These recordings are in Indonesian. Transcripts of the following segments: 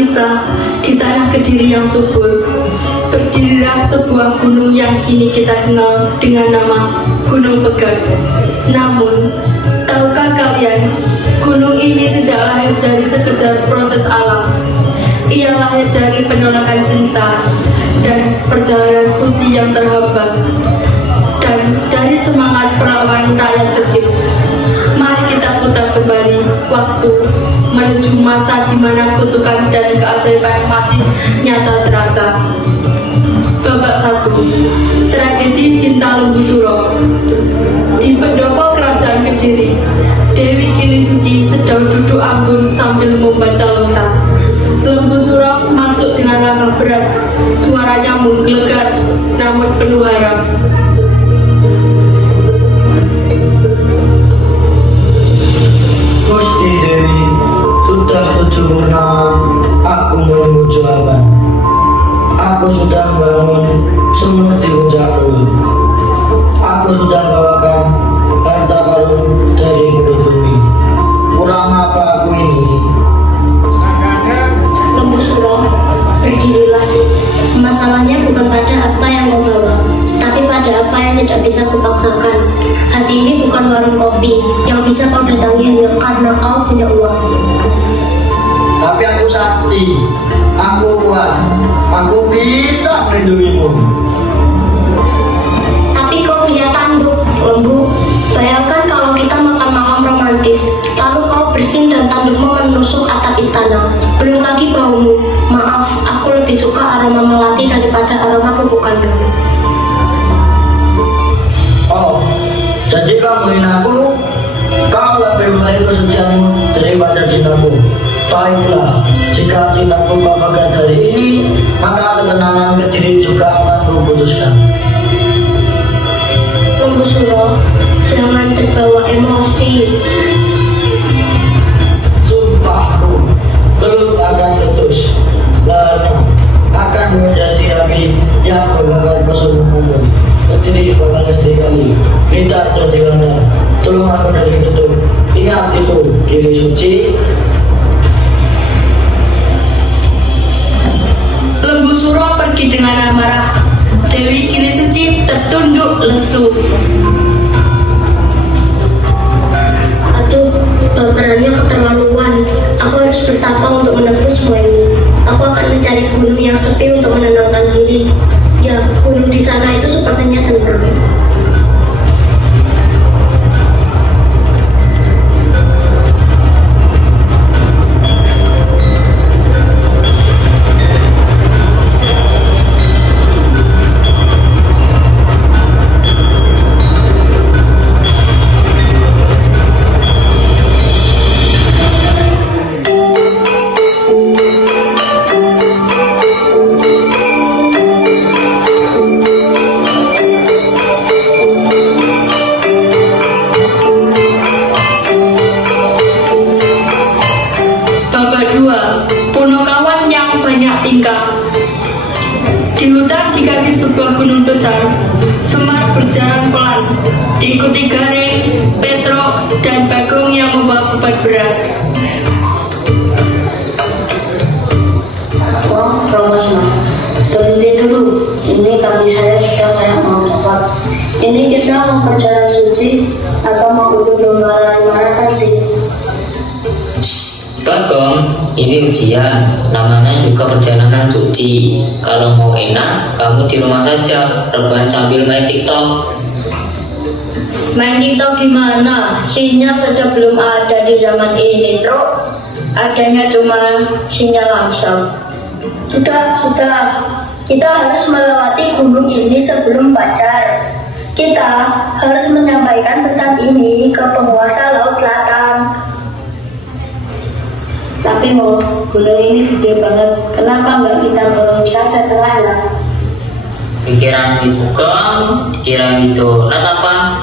kisah di tanah Kediri yang subur, berdirilah sebuah gunung yang kini kita kenal dengan nama Gunung Pegat. Namun, tahukah kalian, gunung ini tidak lahir dari sekedar proses alam. Ia lahir dari penolakan cinta dan perjalanan suci yang terhambat, dan dari semangat perlawanan rakyat kecil. Mari kita putar kembali waktu menuju masa di mana kutukan dan keajaiban masih nyata terasa. Babak 1. Tragedi Cinta Lembu Suro. Di pendopo kerajaan Kediri, Dewi Kilisuci sedang duduk anggun sambil membaca lontar. Lembu Suro masuk dengan langkah berat, suaranya menggelegar namun penuh harap. Gusti Dewi, sudah 7 purnama aku menunggu jawaban. Aku sudah bangun sumur di puncak Kelut. Aku sudah bawakan harta karun dari mulut bumi. Kurang apa aku ini? Lembu Suro, berdirilah. Masalahnya bukan pada apa yang kau bawa, tapi pada apa yang tidak bisa kupaksakan. Hati ini bukan warung kopi yang bisa kau datangi hanya karena kau punya uang. Tapi aku sakti, aku kuat, aku bisa melindungimu. Tapi kau punya tanduk, lembu. Bayangkan kalau kita makan malam romantis, lalu kau bersin dan tandukmu menusuk atap istana. Belum lagi baumu. Maaf, aku lebih suka aroma melati daripada aroma pupuk kandung. Oh, jadi kamu ingin aku? Kau lebih memilih kesucianmu daripada cintaku. Baiklah, jika cintaku kau pegang hari ini, maka ketenangan Kediri juga akan kuputuskan. Lembu Suro, jangan terbawa emosi. Sumpahku, Kelut akan letus. Lahannya akan menjadi api yang membakar kesombonganmu. Kediri bakal ganti kali. Minta janjikannya, tolong aku dari itu. Ingat itu, Kilisuci. Lembu Suro pergi dengan amarah. Dewi Kilisuci tertunduk lesu. Aduh, baperannya keterlaluan. Aku harus bertapa untuk menebus semua ini. Aku akan mencari gunung yang sepi untuk menenangkan diri. Ya, gunung di sana itu sepertinya tenang. Di hutan di kaki sebuah gunung besar, Semar berjalan pelan, diikuti Garing, Petro, dan Bagong yang membawa beban berat. Wah, Romo Semar, berhenti dulu. Ini kaki saya sudah kayak mau cepat. Ini kita mau berjalan suci atau mau ikut lomba lari-lari sih? Bagong, ini ujian, namanya juga perjalanan suci. Kalau mau enak, kamu di rumah saja, rebahan sambil main TikTok. Main TikTok gimana? Sinyal saja belum ada di zaman ini, Tro. Adanya cuma sinyal langsung. Sudah. Kita harus melewati gunung ini sebelum fajar. Kita harus menyampaikan pesan ini ke penguasa Laut Selatan. Tapi gunung ini gede banget. Kenapa nggak kita berusaha saja tengah? Pikiran ibu Gong, pikiran itu apa?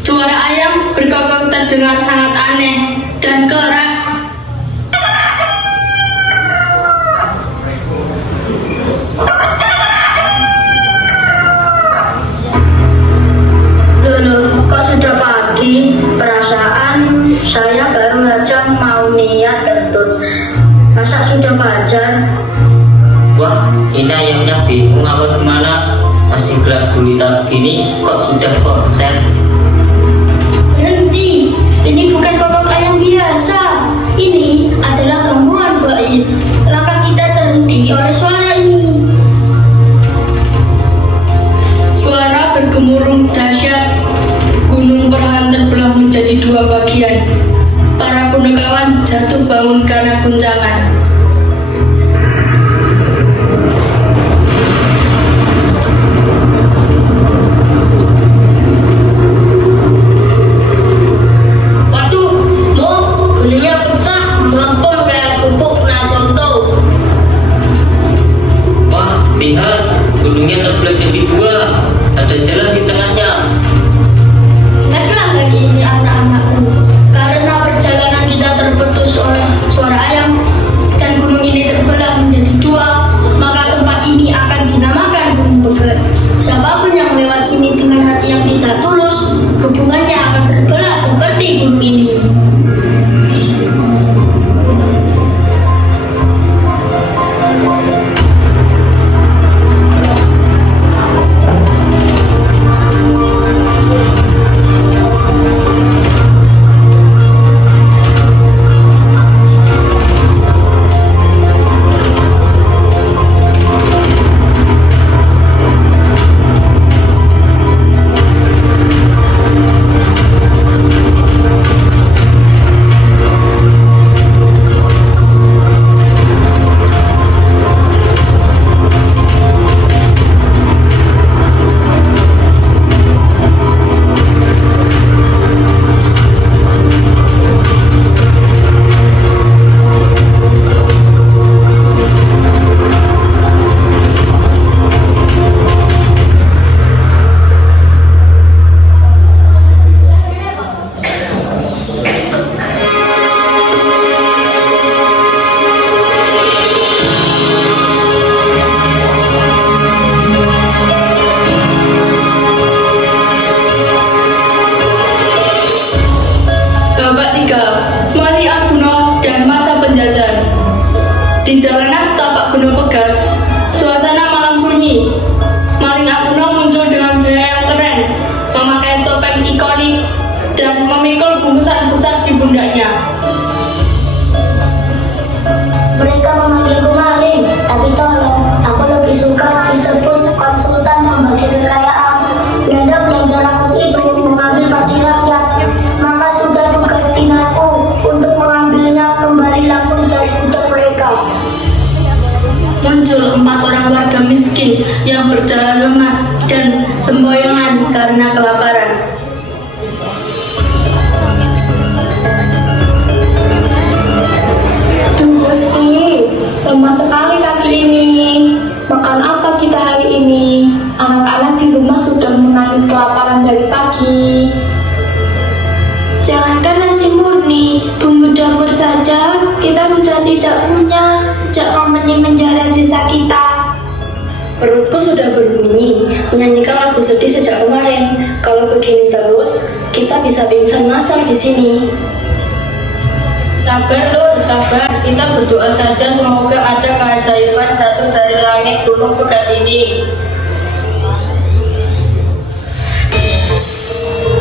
Suara ayam berkokok terdengar sangat aneh dan keras. Loh, kok sudah pagi? Perasaan saya baru saja mau niat kentut. Masa sudah fajar. Wah, ini ayamnya bingung apa gimana? Masih gelap gulita begini kok sudah konsen? Berhenti, ini bukan kokok ayam biasa. Ini adalah gangguan gaib. Langkah kita terhenti oleh suara ini. Suara bergemuruh dahsyat. Gunung perlahan terbelah menjadi dua bagian. Para punakawan jatuh bangun karena guncangan. Waduh, Mo, gunungnya pecah, melempem kayak kerupuk nasonto. Wah, lihat gunungnya terbelah jadi dua. Ada jalan di tengahnya. Ingatlah lagi ini anak-anakku. Karena perjalanan kita terputus oleh suara ayam dan gunung ini terbelah menjadi dua, maka tempat ini akan dinamakan Gunung Pegat. Siapapun yang lewat sini dengan hati yang tidak tulus, hubungannya akan terbelah seperti gunung ini. Babak 3, Mali Arjuna dan masa penjajahan. Di jalanan setapak Gunung Pegat, suasana malam sunyi. Maling Arjuna muncul dengan gaya yang keren, memakai topeng ikonik dan memikul bungkusan besar di pundaknya. Mereka memanggilku maling, tapi tolong, aku lebih suka disebut konsultan membagi kekayaan. Benda-benda rakus itu mengambil pati rakyat, maka sudah tugas dinasku untuk mengambilnya kembali langsung dari gudang mereka. Muncul 4 orang warga miskin yang berjalan lemas dan semboyongan karena kelaparan. Gusti, lemah sekali kaki ini. Makan apa kita hari ini? Anak-anak di rumah sudah menangis kelaparan dari pagi. Jangankan nasi murni, bumbu dapur saja kita sudah tidak punya sejak company menjara desa kita. Perutku sudah berbunyi, menyanyikan lagu sedih sejak kemarin. Kalau begini terus, kita bisa pingsan massal di sini. Sabar Lur, sabar. Kita berdoa saja semoga ada keajaiban satu dari langit Gunung Pegat ini.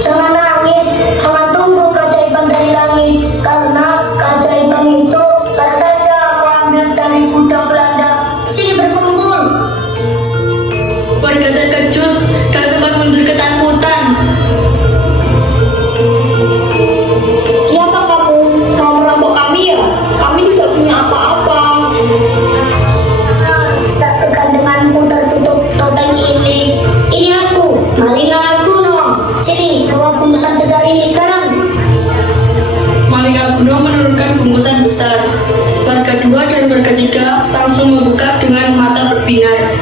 Jangan nangis, jangan tunggu keajaiban dari langit, karena keajaiban itu baru saja aku ambil dari gudang Belanda. Sini berkumpul. Warga terkejut dan sempat mundur ketakutan. Siapa kamu? Mau merampok kami ya? Kami tidak punya apa-apa. Satukan denganku tertutup topeng ini. Ini aku, maling aku no. Sini, bawa bungkusan besar ini sekarang. Maling Arjuna menurunkan bungkusan besar. Warga 2 dan warga 3 langsung membuka dengan mata berbinar.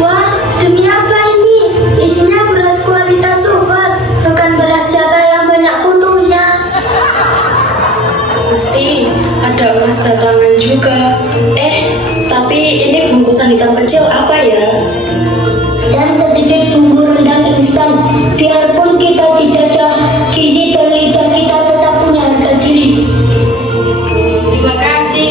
Wah, demi apa ini? Isinya beras kualitas super, bukan beras jatah yang banyak kutunya. Gusti, ada emas batangan juga. Tapi ini bungkusan hitam kecil apa ya? Dan sedikit bumbu rendang instan. Biarpun kita dijajah, gizi dan lidah kita tetap punya harga diri. Terima kasih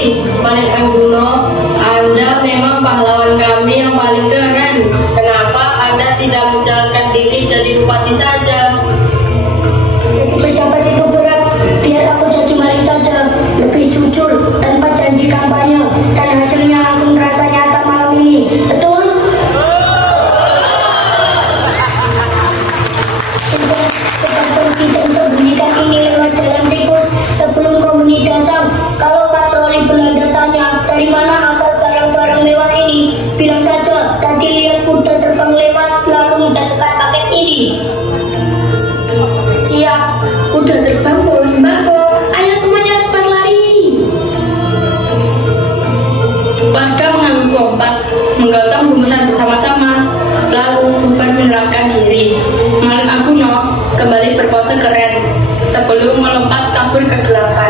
menggotong bungkusan bersama-sama, lalu bubar menyerahkan diri. Maling Aguno kembali berpose keren sebelum melompat kabur ke kegelapan.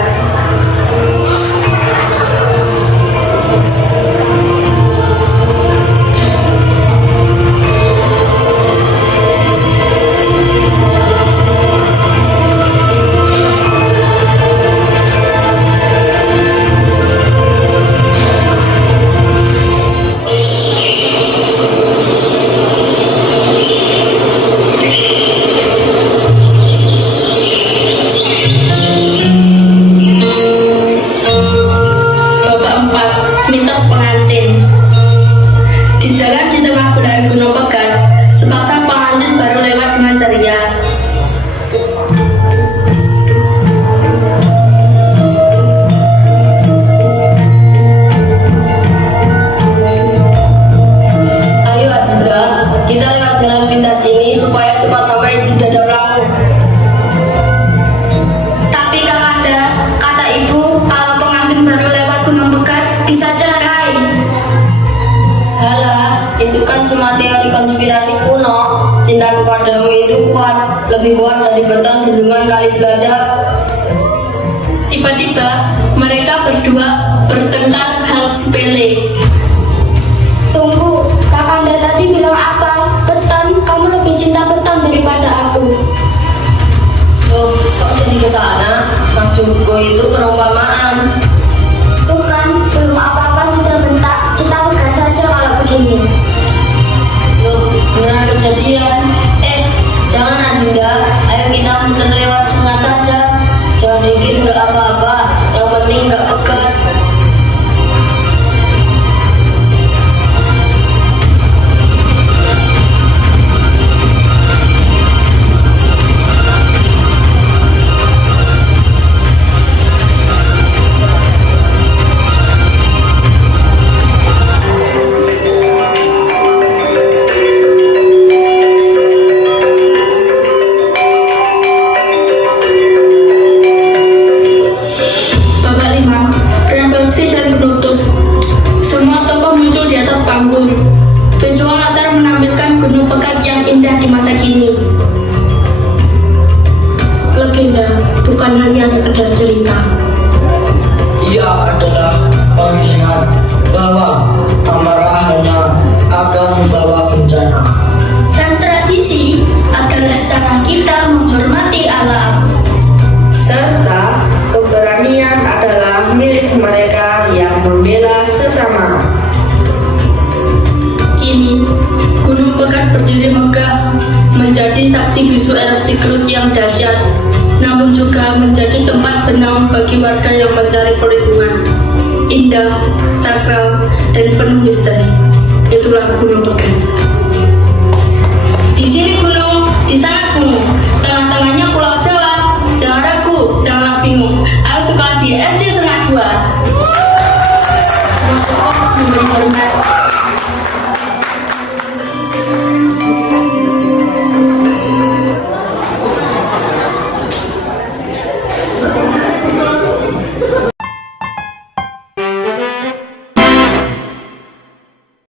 Mitos pengantin. Di jalan di tengah belahan Gunung Pegat, sepasang pengantin baru lewat dengan ceria. Ayo Adinda, kita lewat jalan pintas ini supaya cepat sampai di Dadap Langu. Tapi Kakanda, kata ibu, kalau pengantin baru lewat Gunung Pegat bisa cerai. Halah, itu kan cuma teori konspirasi kuno. Cinta kepadamu itu kuat, lebih kuat dari beton gunungan kali Belanda. Tiba-tiba mereka berdua bertengkar hal sepele. Tunggu, Kakanda tadi bilang apa? Beton, kamu lebih cinta beton daripada aku. Loh, kok jadi ke sana? Maksudku itu perumpamaan. Tuh kan, belum apa-apa sudah bentak. Kita pegang saja kalau begini. Loh, beneran kejadian. Jangan Adinda, ayo kita muter lewat sengat saja. Jangan dikit nggak apa-apa, yang penting nggak pegat. Babak 5, reproduksi dan penutup. Semua tokoh muncul di atas panggung. Visual latar menampilkan Gunung Pegat yang indah di masa kini. Legenda bukan hanya sekedar cerita. Ia adalah pengingat bahwa amarah hanya akan membawa bencana. Dan tradisi adalah cara kita menghormati alam. Serta keberanian adalah milik mereka yang membela sesama. Kini, Gunung Pegat berdiri megah, menjadi saksi bisu erupsi Kelut yang dahsyat, namun juga menjadi tempat tenang bagi warga yang mencari perlindungan. Indah, sakral, dan penuh misteri. Itulah Gunung Pegat.